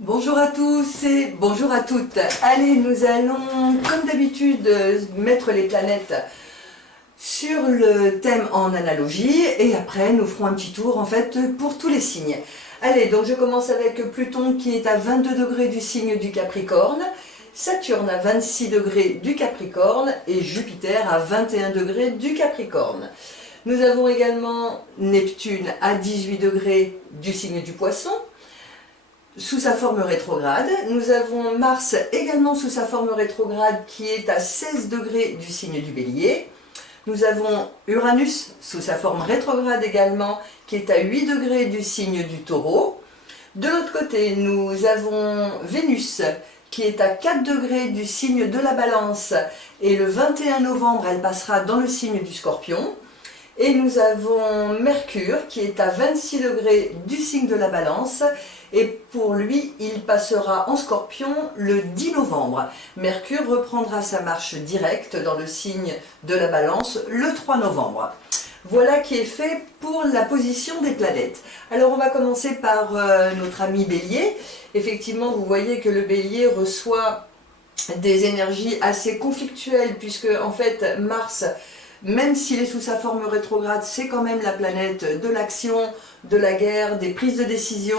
Bonjour à tous et bonjour à toutes. Allez, nous allons, comme d'habitude, mettre les planètes sur le thème en analogie et après nous ferons un petit tour en fait pour tous les signes. Allez, donc je commence avec Pluton qui est à 22 degrés du signe du Capricorne, Saturne à 26 degrés du Capricorne et Jupiter à 21 degrés du Capricorne. Nous avons également Neptune à 18 degrés du signe du Poisson, sous sa forme rétrograde. Nous avons Mars également sous sa forme rétrograde qui est à 16 degrés du signe du Bélier. Nous avons Uranus sous sa forme rétrograde également qui est à 8 degrés du signe du Taureau. De l'autre côté, nous avons Vénus qui est à 4 degrés du signe de la Balance et le 21 novembre elle passera dans le signe du Scorpion. Et nous avons Mercure qui est à 26 degrés du signe de la Balance et pour lui il passera en Scorpion le 10 novembre. Mercure reprendra sa marche directe dans le signe de la Balance le 3 novembre. Voilà qui est fait pour la position des planètes. Alors on va commencer par notre ami Bélier. Effectivement vous voyez que le Bélier reçoit des énergies assez conflictuelles puisque en fait Mars, même s'il est sous sa forme rétrograde, c'est quand même la planète de l'action, de la guerre, des prises de décision.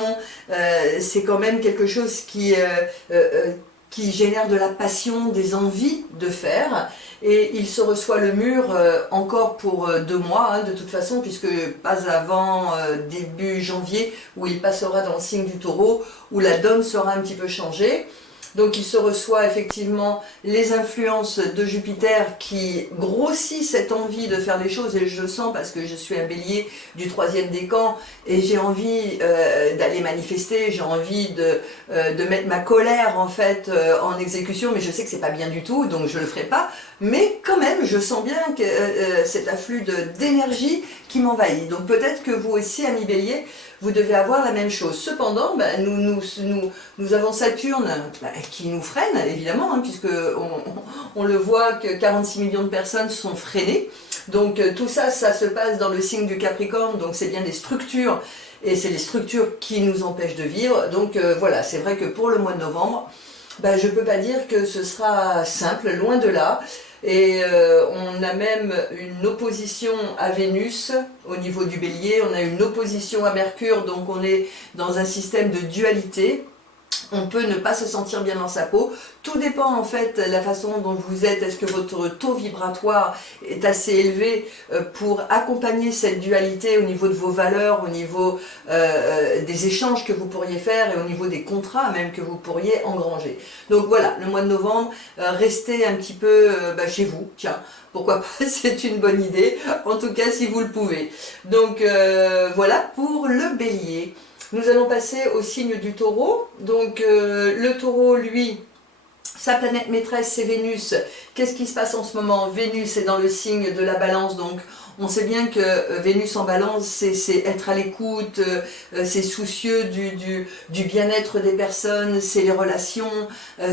C'est quand même quelque chose qui génère de la passion, des envies de faire. Et il se reçoit le mur encore pour 2 mois, hein, de toute façon, puisque pas avant début janvier, où il passera dans le signe du Taureau, où la donne sera un petit peu changée. Donc il se reçoit effectivement les influences de Jupiter qui grossit cette envie de faire les choses, et je le sens parce que je suis un bélier du 3e décan et j'ai envie d'aller manifester, j'ai envie de mettre ma colère en fait en exécution, mais je sais que c'est pas bien du tout, donc je le ferai pas, mais quand même je sens bien que cet afflux d'énergie qui m'envahit. Donc peut-être que vous aussi, amis béliers, vous devez avoir la même chose. Cependant, nous avons Saturne qui nous freine, évidemment, hein, puisque on le voit que 46 millions de personnes sont freinées. Donc tout ça, ça se passe dans le signe du Capricorne, donc c'est bien des structures, et c'est les structures qui nous empêchent de vivre. Donc voilà, c'est vrai que pour le mois de novembre, je ne peux pas dire que ce sera simple, loin de là. Et on a même une opposition à Vénus au niveau du Bélier, on a une opposition à Mercure, donc on est dans un système de dualité. On peut ne pas se sentir bien dans sa peau. Tout dépend en fait de la façon dont vous êtes. Est-ce que votre taux vibratoire est assez élevé pour accompagner cette dualité au niveau de vos valeurs, au niveau des échanges que vous pourriez faire et au niveau des contrats même que vous pourriez engranger. Donc voilà, le mois de novembre, restez un petit peu chez vous, tiens. Pourquoi pas, c'est une bonne idée, en tout cas si vous le pouvez. Donc voilà pour le Bélier. Nous allons passer au signe du Taureau. Donc le Taureau, lui, sa planète maîtresse, c'est Vénus. Qu'est-ce qui se passe en ce moment? Vénus est dans le signe de la Balance, donc on sait bien que Vénus en Balance, c'est être à l'écoute, c'est soucieux du bien-être des personnes, c'est les relations,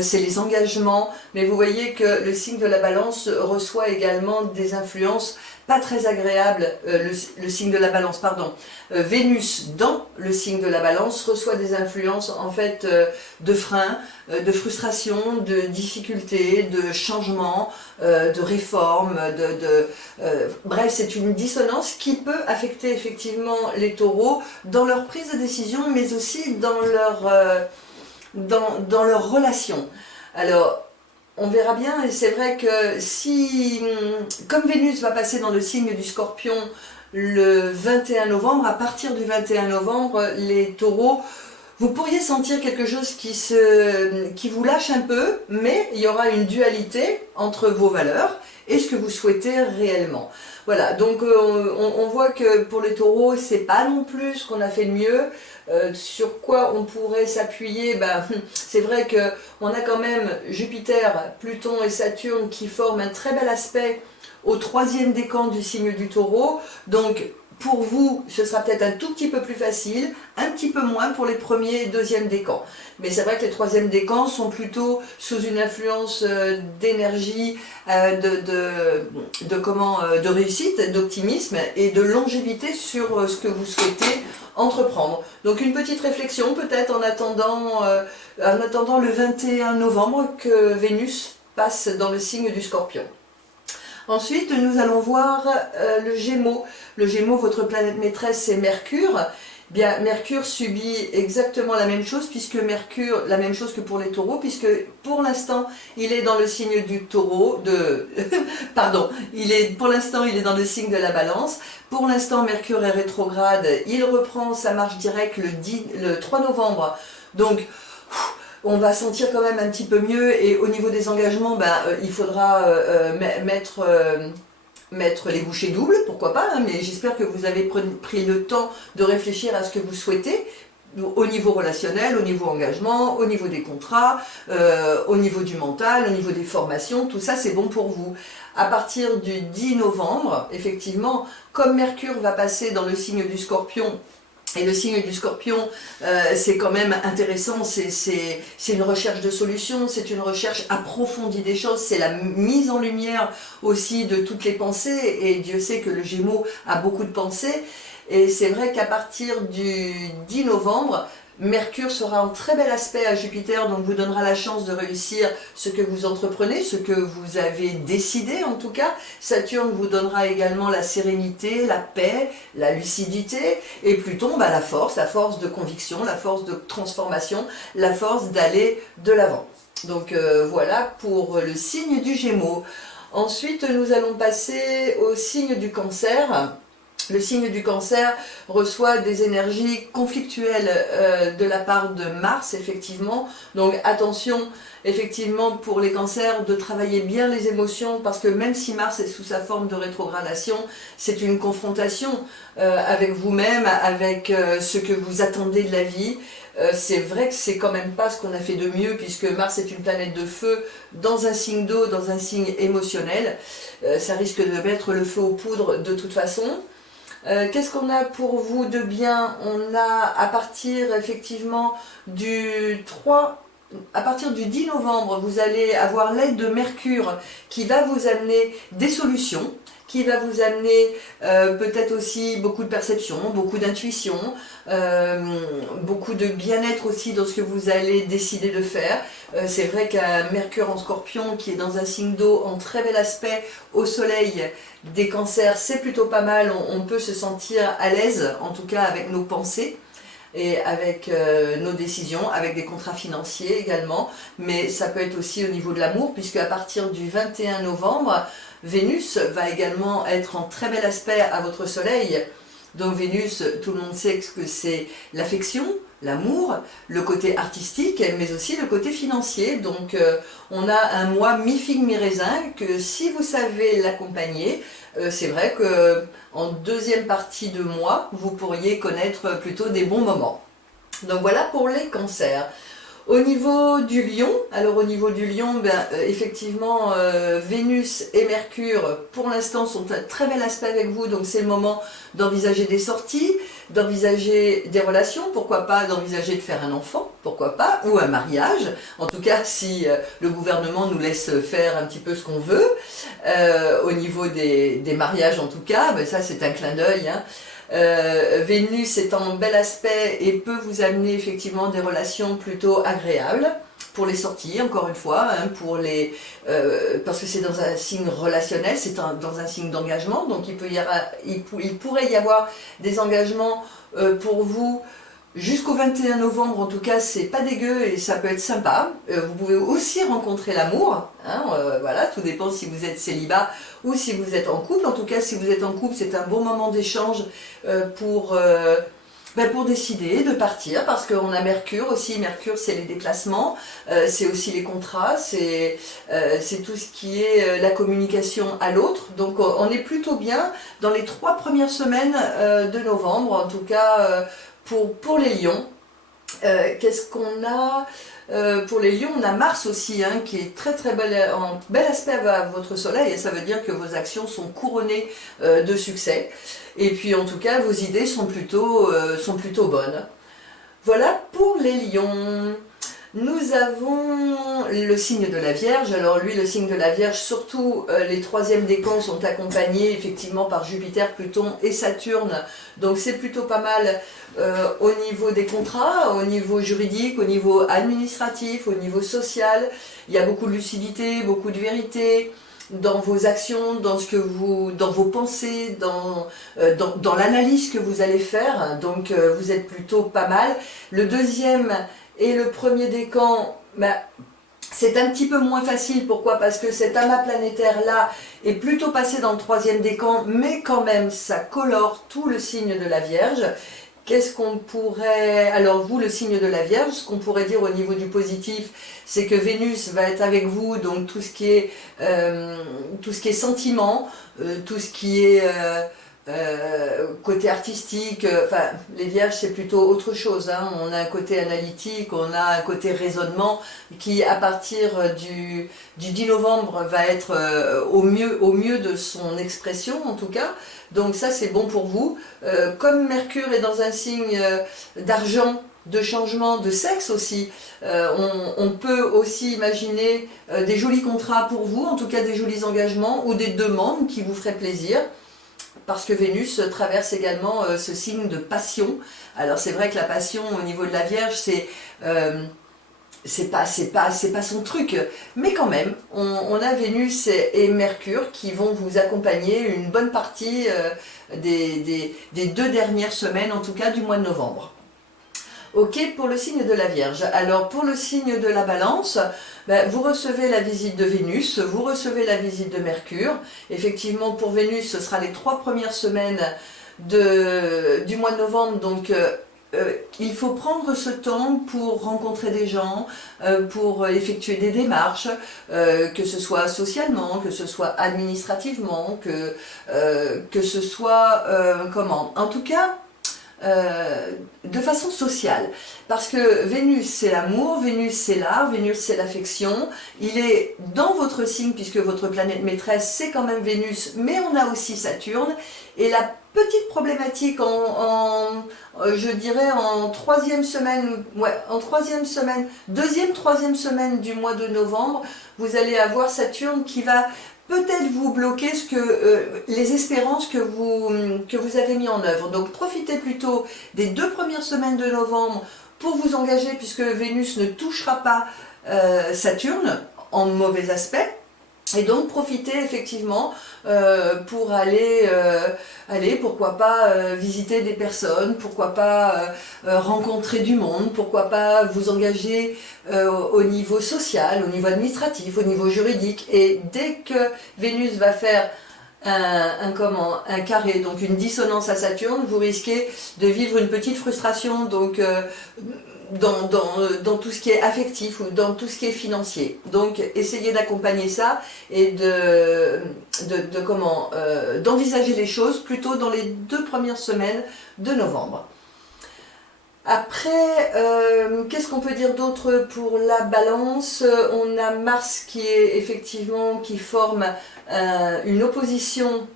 c'est les engagements. Mais vous voyez que le signe de la Balance reçoit également des influences pas très agréables, le signe de la Balance, pardon. Vénus dans le signe de la Balance reçoit des influences en fait de frein, de frustration, de difficultés, de changement, de réforme, bref, c'est une dissonance qui peut affecter effectivement les taureaux dans leur prise de décision, mais aussi dans leur relation. Alors, on verra bien, et c'est vrai que si, comme Vénus va passer dans le signe du Scorpion le 21 novembre, à partir du 21 novembre, les taureaux, vous pourriez sentir quelque chose qui vous lâche un peu, mais il y aura une dualité entre vos valeurs et ce que vous souhaitez réellement. Voilà, donc on voit que pour les taureaux, c'est pas non plus ce qu'on a fait de mieux. Sur quoi on pourrait s'appuyer, c'est vrai qu'on a quand même Jupiter, Pluton et Saturne qui forment un très bel aspect au 3e décan du signe du Taureau. Donc pour vous, ce sera peut-être un tout petit peu plus facile, un petit peu moins pour les premiers et deuxièmes décans. Mais c'est vrai que les troisièmes décans sont plutôt sous une influence d'énergie, de réussite, d'optimisme et de longévité sur ce que vous souhaitez entreprendre. Donc une petite réflexion peut-être en attendant le 21 novembre que Vénus passe dans le signe du Scorpion. Ensuite, nous allons voir le Gémeaux. Le Gémeaux, votre planète maîtresse, c'est Mercure. Bien, Mercure subit exactement la même chose, puisque Mercure, la même chose que pour les taureaux, puisque pour l'instant, il est dans le signe du taureau, pardon, pour l'instant, il est dans le signe de la balance. Pour l'instant, Mercure est rétrograde, il reprend sa marche directe le 3 novembre. Donc, on va sentir quand même un petit peu mieux, et au niveau des engagements, il faudra mettre les bouchées doubles, pourquoi pas, hein, mais j'espère que vous avez pris le temps de réfléchir à ce que vous souhaitez, au niveau relationnel, au niveau engagement, au niveau des contrats, au niveau du mental, au niveau des formations, tout ça c'est bon pour vous. À partir du 10 novembre, effectivement, comme Mercure va passer dans le signe du Scorpion, et le signe du Scorpion, c'est quand même intéressant, c'est une recherche de solutions, c'est une recherche approfondie des choses, c'est la mise en lumière aussi de toutes les pensées, et Dieu sait que le Gémeaux a beaucoup de pensées, et c'est vrai qu'à partir du 10 novembre, Mercure sera en très bel aspect à Jupiter, donc vous donnera la chance de réussir ce que vous entreprenez, ce que vous avez décidé en tout cas. Saturne vous donnera également la sérénité, la paix, la lucidité, et Pluton, la force de conviction, la force de transformation, la force d'aller de l'avant. Donc voilà pour le signe du Gémeaux. Ensuite, nous allons passer au signe du Cancer. Le signe du Cancer reçoit des énergies conflictuelles de la part de Mars, effectivement. Donc attention, effectivement, pour les cancers, de travailler bien les émotions, parce que même si Mars est sous sa forme de rétrogradation, c'est une confrontation avec vous-même, avec ce que vous attendez de la vie. C'est vrai que c'est quand même pas ce qu'on a fait de mieux, puisque Mars est une planète de feu dans un signe d'eau, dans un signe émotionnel. Ça risque de mettre le feu aux poudres de toute façon. Qu'est-ce qu'on a pour vous de bien? On a à partir effectivement à partir du 10 novembre, vous allez avoir l'aide de Mercure qui va vous amener des solutions, qui va vous amener peut-être aussi beaucoup de perception, beaucoup d'intuition, beaucoup de bien-être aussi dans ce que vous allez décider de faire. C'est vrai qu'un Mercure en Scorpion qui est dans un signe d'eau en très bel aspect au soleil des cancers, c'est plutôt pas mal, on peut se sentir à l'aise, en tout cas avec nos pensées et avec nos décisions, avec des contrats financiers également, mais ça peut être aussi au niveau de l'amour, puisque à partir du 21 novembre, Vénus va également être en très bel aspect à votre soleil. Donc Vénus, tout le monde sait que c'est l'affection, l'amour, le côté artistique, mais aussi le côté financier. Donc on a un mois mi-figue, mi-raisin, que si vous savez l'accompagner, c'est vrai qu'en deuxième partie de mois, vous pourriez connaître plutôt des bons moments. Donc voilà pour les cancers. Au niveau du lion, effectivement, Vénus et Mercure, pour l'instant, sont un très bel aspect avec vous, donc c'est le moment d'envisager des sorties, d'envisager des relations, pourquoi pas d'envisager de faire un enfant, pourquoi pas, ou un mariage, en tout cas si le gouvernement nous laisse faire un petit peu ce qu'on veut, au niveau des mariages en tout cas, ça c'est un clin d'œil, hein. Vénus est en bel aspect et peut vous amener effectivement des relations plutôt agréables pour les sorties, encore une fois, hein, parce que c'est dans un signe relationnel, c'est dans un signe d'engagement, donc il pourrait y avoir des engagements pour vous jusqu'au 21 novembre, en tout cas c'est pas dégueu et ça peut être sympa. Vous pouvez aussi rencontrer l'amour, hein, voilà, tout dépend si vous êtes célibat ou si vous êtes en couple. En tout cas si vous êtes en couple, c'est un bon moment d'échange pour décider de partir, parce qu'on a Mercure aussi. Mercure c'est les déplacements, c'est aussi les contrats, c'est tout ce qui est la communication à l'autre. Donc on est plutôt bien dans les 3 premières semaines de novembre, en tout cas pour les lions. Qu'est-ce qu'on a pour les lions? On a Mars aussi, hein, qui est très très en bel aspect à votre soleil, et ça veut dire que vos actions sont couronnées de succès. Et puis en tout cas, vos idées sont plutôt bonnes. Voilà pour les lions. Nous avons le signe de la Vierge. Alors lui, le signe de la Vierge, surtout les troisièmes décans sont accompagnés effectivement par Jupiter, Pluton et Saturne. Donc c'est plutôt pas mal au niveau des contrats, au niveau juridique, au niveau administratif, au niveau social. Il y a beaucoup de lucidité, beaucoup de vérité dans vos actions, dans vos pensées, dans l'analyse que vous allez faire. Donc vous êtes plutôt pas mal. Le deuxième et le premier décan, c'est un petit peu moins facile. Pourquoi? Parce que cet amas planétaire-là est plutôt passé dans le troisième décan, mais quand même, ça colore tout le signe de la Vierge. Qu'est-ce qu'on pourrait... Alors vous, le signe de la Vierge, ce qu'on pourrait dire au niveau du positif, c'est que Vénus va être avec vous, donc tout ce qui est sentiment, tout ce qui est... côté artistique, enfin les vierges c'est plutôt autre chose, hein. On a un côté analytique, on a un côté raisonnement qui à partir du 10 novembre va être au mieux de son expression en tout cas, donc ça c'est bon pour vous. Comme Mercure est dans un signe d'argent, de changement, de sexe aussi, on peut aussi imaginer des jolis contrats pour vous, en tout cas des jolis engagements ou des demandes qui vous feraient plaisir. Parce que Vénus traverse également ce signe de passion. Alors c'est vrai que la passion au niveau de la Vierge, c'est pas son truc, mais quand même, on a Vénus et Mercure qui vont vous accompagner une bonne partie des 2 dernières semaines, en tout cas du mois de novembre. Ok, pour le signe de la Vierge. Alors pour le signe de la Balance, vous recevez la visite de Vénus, vous recevez la visite de Mercure. Effectivement, pour Vénus, ce sera les 3 premières semaines du mois de novembre. Donc il faut prendre ce temps pour rencontrer des gens, pour effectuer des démarches, que ce soit socialement, que ce soit administrativement, que ce soit comment. En tout cas, de façon sociale, parce que Vénus c'est l'amour, Vénus c'est l'art, Vénus c'est l'affection, il est dans votre signe puisque votre planète maîtresse c'est quand même Vénus, mais on a aussi Saturne, et la petite problématique je dirais en troisième semaine, deuxième, troisième semaine du mois de novembre, vous allez avoir Saturne qui va peut-être vous bloquer les espérances que vous avez mis en œuvre. Donc profitez plutôt des 2 premières semaines de novembre pour vous engager, puisque Vénus ne touchera pas Saturne en mauvais aspect. Et donc profitez effectivement pour aller, pourquoi pas visiter des personnes, pourquoi pas rencontrer du monde, pourquoi pas vous engager au niveau social, au niveau administratif, au niveau juridique. Et dès que Vénus va faire un carré, donc une dissonance à Saturne, vous risquez de vivre une petite frustration, donc dans tout ce qui est affectif ou dans tout ce qui est financier. Donc essayez d'accompagner ça et d'envisager les choses plutôt dans les 2 premières semaines de novembre. Après, qu'est-ce qu'on peut dire d'autre pour la Balance? On a Mars qui forme une opposition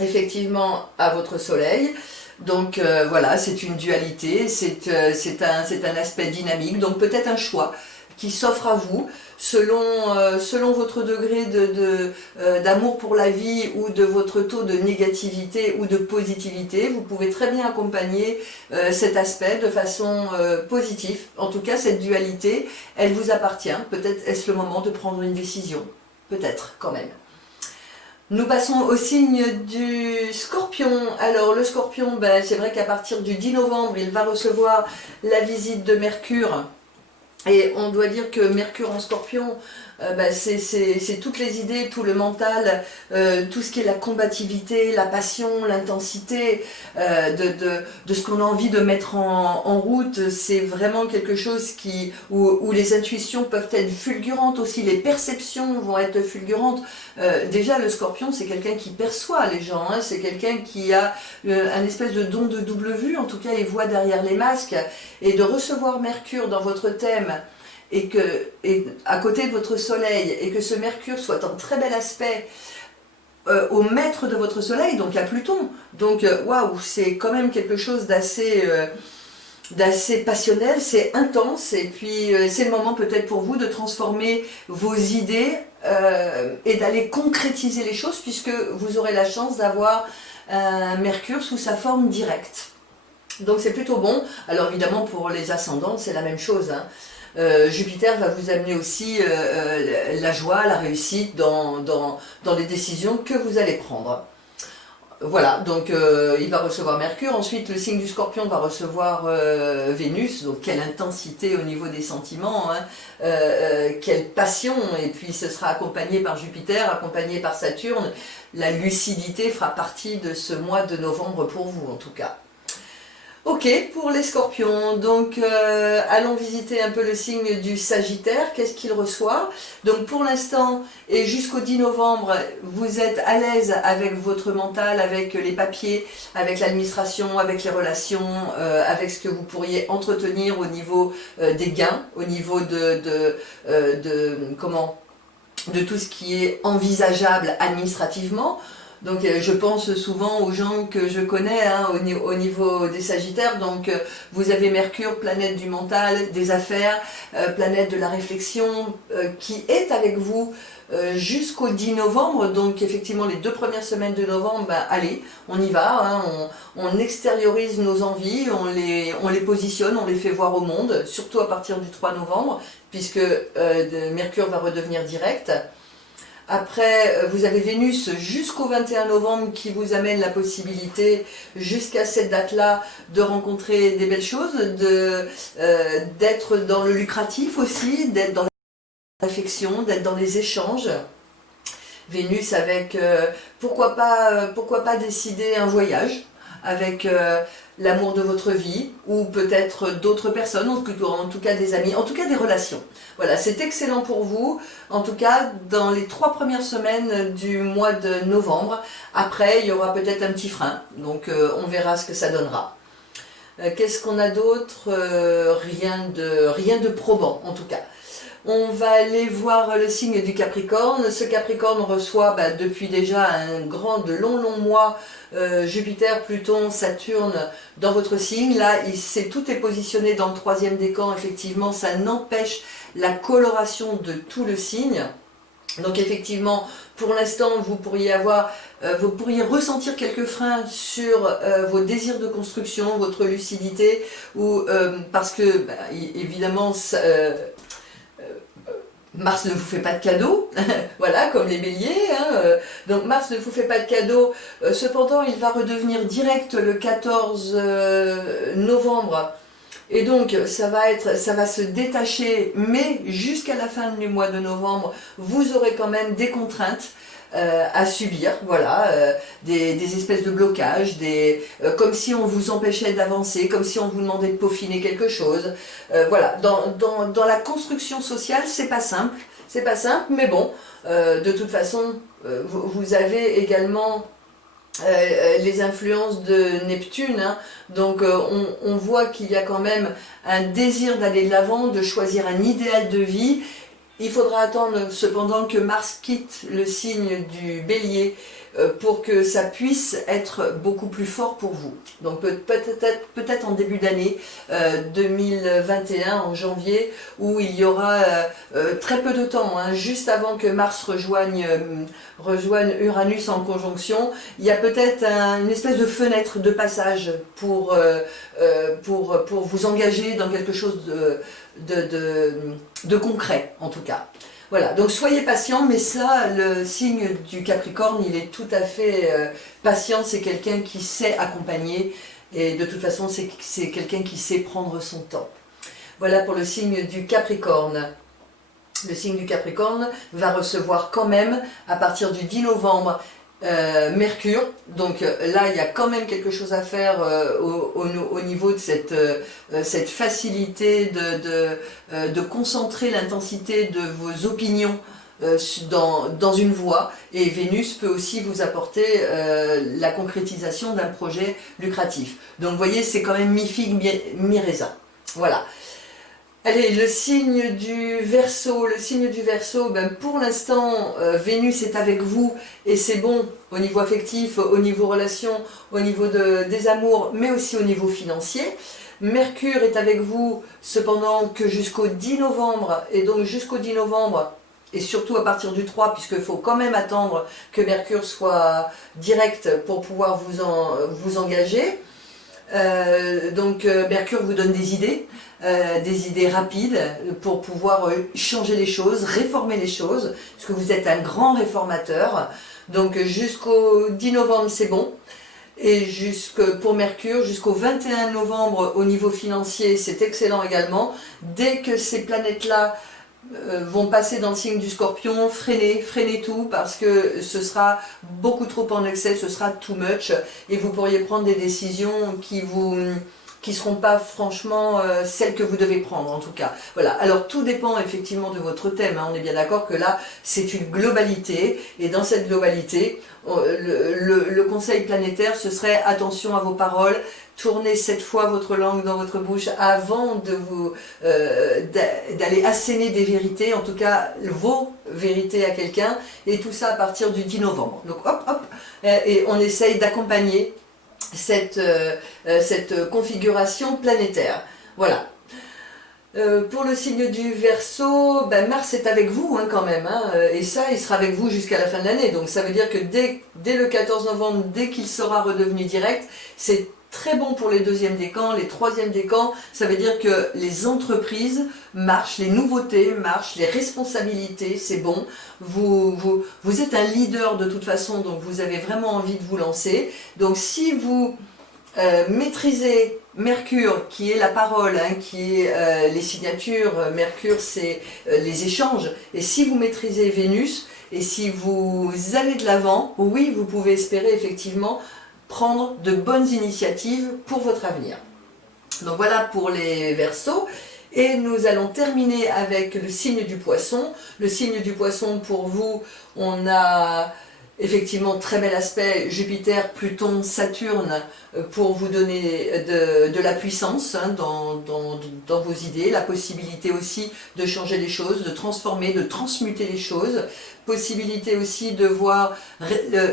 effectivement à votre Soleil. Donc voilà, c'est une dualité, c'est un aspect dynamique, donc peut-être un choix qui s'offre à vous selon votre degré d'amour pour la vie ou de votre taux de négativité ou de positivité. Vous pouvez très bien accompagner cet aspect de façon positive. En tout cas, cette dualité, elle vous appartient. Peut-être est-ce le moment de prendre une décision, peut-être quand même. Nous passons au signe du Scorpion. Alors le Scorpion, c'est vrai qu'à partir du 10 novembre, il va recevoir la visite de Mercure. Et on doit dire que Mercure en Scorpion, c'est toutes les idées, tout le mental, tout ce qui est la combativité, la passion, l'intensité de ce qu'on a envie de mettre en route. C'est vraiment quelque chose où les intuitions peuvent être fulgurantes aussi, les perceptions vont être fulgurantes. Déjà le Scorpion c'est quelqu'un qui perçoit les gens, hein, c'est quelqu'un qui a un espèce de don de double vue, en tout cas il voit derrière les masques, et de recevoir Mercure dans votre thème et à côté de votre Soleil, et que ce Mercure soit en très bel aspect au maître de votre soleil, donc à Pluton. Donc waouh, c'est quand même quelque chose d'assez passionnel, c'est intense, et puis c'est le moment peut-être pour vous de transformer vos idées et d'aller concrétiser les choses, puisque vous aurez la chance d'avoir un Mercure sous sa forme directe. Donc c'est plutôt bon. Alors évidemment pour les ascendants c'est la même chose, hein. Jupiter va vous amener aussi la joie, la réussite dans les décisions que vous allez prendre. Voilà, donc il va recevoir Mercure, ensuite le signe du Scorpion va recevoir Vénus, donc quelle intensité au niveau des sentiments, hein, quelle passion, et puis ce sera accompagné par Jupiter, accompagné par Saturne. La lucidité fera partie de ce mois de novembre pour vous en tout cas. Ok, pour les scorpions, donc allons visiter un peu le signe du Sagittaire, qu'est-ce qu'il reçoit. Donc pour l'instant et jusqu'au 10 novembre, vous êtes à l'aise avec votre mental, avec les papiers, avec l'administration, avec les relations, avec ce que vous pourriez entretenir au niveau des gains, au niveau de tout ce qui est envisageable administrativement. Donc je pense souvent aux gens que je connais, hein, au niveau des Sagittaires. Donc vous avez Mercure, planète du mental, des affaires, planète de la réflexion, qui est avec vous jusqu'au 10 novembre. Donc effectivement les 2 premières semaines de novembre, ben, allez, on y va, hein, on extériorise nos envies, on les positionne, on les fait voir au monde, surtout à partir du 3 novembre, puisque Mercure va redevenir direct. Après, vous avez Vénus jusqu'au 21 novembre qui vous amène la possibilité, jusqu'à cette date-là, de rencontrer des belles choses, d'être dans le lucratif aussi, d'être dans l'affection, d'être dans les échanges. Vénus avec, pourquoi pas décider un voyage avec l'amour de votre vie, ou peut-être d'autres personnes, en tout cas des amis, en tout cas des relations. Voilà, c'est excellent pour vous, en tout cas dans les 3 premières semaines du mois de novembre. Après, il y aura peut-être un petit frein, donc on verra ce que ça donnera. Qu'est-ce qu'on a d'autre? Rien de probant, en tout cas. On va aller voir le signe du Capricorne. Ce Capricorne reçoit depuis déjà de longs mois Jupiter, Pluton, Saturne dans votre signe. Là, tout est positionné dans le 3e décan. Effectivement, ça n'empêche la coloration de tout le signe. Donc effectivement, pour l'instant, vous pourriez ressentir quelques freins sur vos désirs de construction, votre lucidité, ou parce que évidemment Mars ne vous fait pas de cadeaux, voilà, comme les béliers, hein, donc Mars ne vous fait pas de cadeaux, cependant il va redevenir direct le 14 novembre, et donc ça va se détacher, mais jusqu'à la fin du mois de novembre, vous aurez quand même des contraintes à subir, voilà, des espèces de blocages, comme si on vous empêchait d'avancer, comme si on vous demandait de peaufiner quelque chose. Voilà, dans la construction sociale, c'est pas simple, mais bon, de toute façon, vous avez également les influences de Neptune, hein, donc on voit qu'il y a quand même un désir d'aller de l'avant, de choisir un idéal de vie. Il faudra attendre cependant que Mars quitte le signe du Bélier pour que ça puisse être beaucoup plus fort pour vous. Donc peut-être en début d'année 2021, en janvier, où il y aura très peu de temps, hein, juste avant que Mars rejoigne Uranus en conjonction, il y a peut-être une espèce de fenêtre de passage pour vous engager dans quelque chose de concret, en tout cas. Voilà, donc soyez patient, mais ça, le signe du Capricorne, il est tout à fait patient, c'est quelqu'un qui sait accompagner, et de toute façon, c'est quelqu'un qui sait prendre son temps. Voilà pour le signe du Capricorne. Le signe du Capricorne va recevoir quand même, à partir du 10 novembre, Mercure, donc là il y a quand même quelque chose à faire au niveau de cette facilité de concentrer l'intensité de vos opinions dans une voie, et Vénus peut aussi vous apporter la concrétisation d'un projet lucratif. Donc vous voyez, c'est quand même mi-figue, mi-raisin. Voilà. Allez, le signe du Verseau, ben, pour l'instant, Vénus est avec vous et c'est bon au niveau affectif, au niveau relation, au niveau des amours, mais aussi au niveau financier. Mercure est avec vous cependant que jusqu'au 10 novembre, et donc jusqu'au 10 novembre, et surtout à partir du 3, puisqu'il faut quand même attendre que Mercure soit direct pour pouvoir vous engager. Mercure vous donne des idées rapides pour pouvoir changer les choses, réformer les choses, parce que vous êtes un grand réformateur. Donc jusqu'au 10 novembre c'est bon. Et pour Mercure, jusqu'au 21 novembre au niveau financier, c'est excellent également. Dès que ces planètes-là vont passer dans le signe du Scorpion, freinez tout parce que ce sera beaucoup trop en excès, ce sera too much et vous pourriez prendre des décisions qui seront pas franchement celles que vous devez prendre en tout cas. Voilà, alors tout dépend effectivement de votre thème, hein. On est bien d'accord que là c'est une globalité et dans cette globalité le conseil planétaire ce serait attention à vos paroles, tournez 7 fois votre langue dans votre bouche avant d'aller asséner des vérités, en tout cas vos vérités à quelqu'un, et tout ça à partir du 10 novembre. Donc hop hop, et on essaye d'accompagner cette configuration planétaire. Voilà. Pour le signe du Verseau, ben Mars est avec vous hein, quand même, hein, et ça il sera avec vous jusqu'à la fin de l'année, donc ça veut dire que dès le 14 novembre, dès qu'il sera redevenu direct, c'est très bon pour les deuxièmes décans, les troisièmes décans, ça veut dire que les entreprises marchent, les nouveautés marchent, les responsabilités, c'est bon, vous êtes un leader de toute façon, donc vous avez vraiment envie de vous lancer, donc si vous maîtriser Mercure, qui est la parole, hein, qui est les signatures, Mercure c'est les échanges, et si vous maîtrisez Vénus, et si vous allez de l'avant, oui, vous pouvez espérer effectivement prendre de bonnes initiatives pour votre avenir. Donc voilà pour les Verseaux, et nous allons terminer avec le signe du Poisson. Le signe du Poisson, pour vous, on a effectivement très bel aspect Jupiter, Pluton, Saturne pour vous donner de la puissance hein, dans vos idées, la possibilité aussi de changer les choses, de transformer, de transmuter les choses, possibilité aussi de voir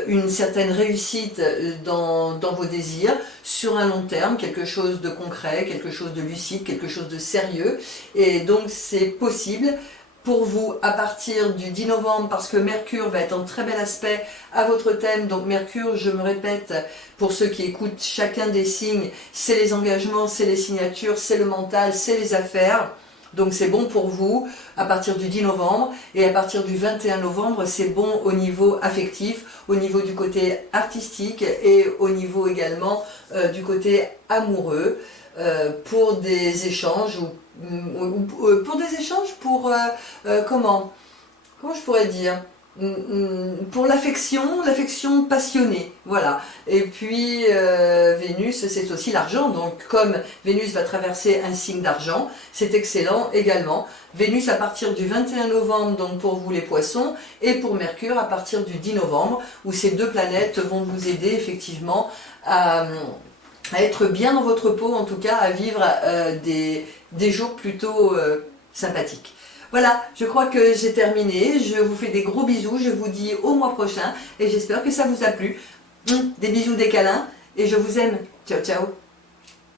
une certaine réussite dans vos désirs sur un long terme, quelque chose de concret, quelque chose de lucide, quelque chose de sérieux, et donc c'est possible pour vous à partir du 10 novembre parce que Mercure va être en très bel aspect à votre thème. Donc Mercure, je me répète, pour ceux qui écoutent chacun des signes, c'est les engagements, c'est les signatures, c'est le mental, c'est les affaires. Donc c'est bon pour vous à partir du 10 novembre et à partir du 21 novembre c'est bon au niveau affectif, au niveau du côté artistique et au niveau également du côté amoureux pour des échanges pour comment je pourrais dire, pour l'affection passionnée, voilà. Et puis Vénus c'est aussi l'argent, donc comme Vénus va traverser un signe d'argent, c'est excellent également. Vénus à partir du 21 novembre donc pour vous les Poissons, et pour Mercure à partir du 10 novembre, où ces deux planètes vont vous aider effectivement à être bien dans votre peau, en tout cas à vivre des jours plutôt sympathiques. Voilà, je crois que j'ai terminé, je vous fais des gros bisous, je vous dis au mois prochain et j'espère que ça vous a plu. Des bisous, des câlins et je vous aime. Ciao ciao.